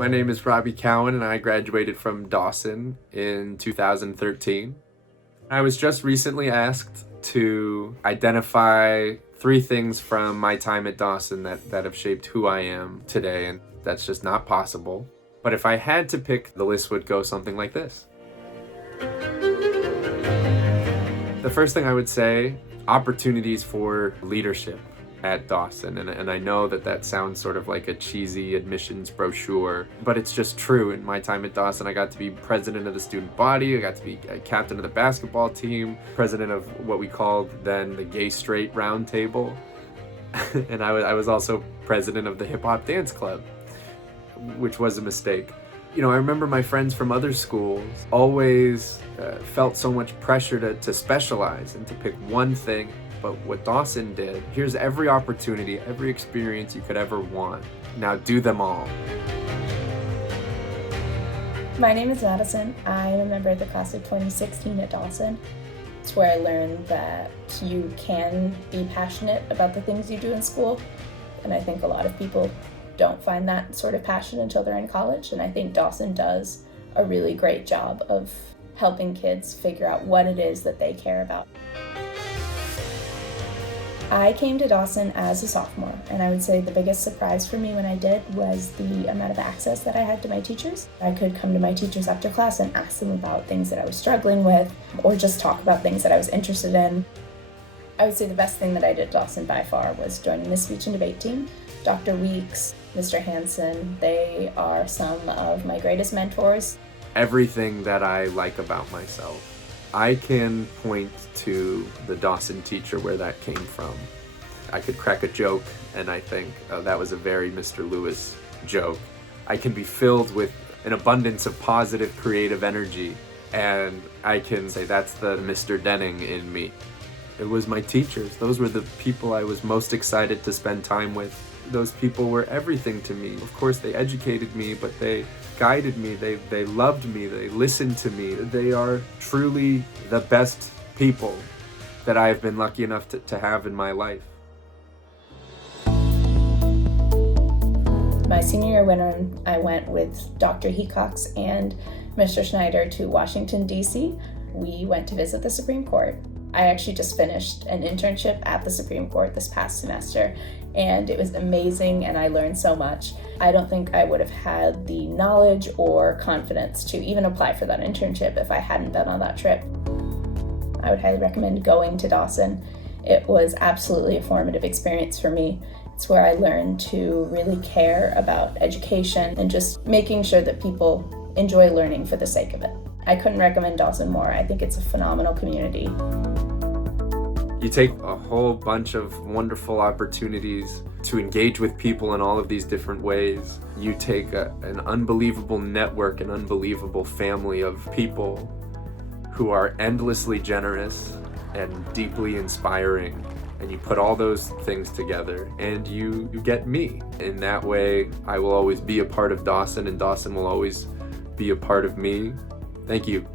My name is Robbie Cowan and I graduated from Dawson in 2013. I was just recently asked to identify 3 things from my time at Dawson that have shaped who I am today, and that's just not possible. But if I had to pick, the list would go something like this. The first thing I would say, opportunities for leadership at Dawson. And I know that sounds sort of like a cheesy admissions brochure, but it's just true. In my time at Dawson, I got to be president of the student body, I got to be a captain of the basketball team, president of what we called then the Gay Straight Round Table, and I was also president of the Hip Hop Dance Club, which was a mistake. You know, I remember my friends from other schools always felt so much pressure to specialize and to pick one thing. But what Dawson did, here's every opportunity, every experience you could ever want. Now do them all. My name is Madison. I am a member of the class of 2016 at Dawson. It's where I learned that you can be passionate about the things you do in school. And I think a lot of people don't find that sort of passion until they're in college. And I think Dawson does a really great job of helping kids figure out what it is that they care about. I came to Dawson as a sophomore, and I would say the biggest surprise for me when I did was the amount of access that I had to my teachers. I could come to my teachers after class and ask them about things that I was struggling with, or just talk about things that I was interested in. I would say the best thing that I did at Dawson by far was joining the speech and debate team. Dr. Weeks, Mr. Hansen, they are some of my greatest mentors. Everything that I like about myself, I can point to the Dawson teacher where that came from. I could crack a joke and I think, oh, that was a very Mr. Lewis joke. I can be filled with an abundance of positive creative energy and I can say that's the Mr. Denning in me. It was my teachers. Those were the people I was most excited to spend time with. Those people were everything to me. Of course, they educated me, but they guided me, they loved me, they listened to me. They are truly the best people that I have been lucky enough to have in my life. My senior year winter, I went with Dr. Hecox and Mr. Schneider to Washington, D.C. We went to visit the Supreme Court. I actually just finished an internship at the Supreme Court this past semester, and it was amazing and I learned so much. I don't think I would have had the knowledge or confidence to even apply for that internship if I hadn't been on that trip. I would highly recommend going to Dawson. It was absolutely a formative experience for me. It's where I learned to really care about education and just making sure that people enjoy learning for the sake of it. I couldn't recommend Dawson more. I think it's a phenomenal community. You take a whole bunch of wonderful opportunities to engage with people in all of these different ways. You take an unbelievable network, an unbelievable family of people who are endlessly generous and deeply inspiring. And you put all those things together and you get me. In that way, I will always be a part of Dawson and Dawson will always be a part of me. Thank you.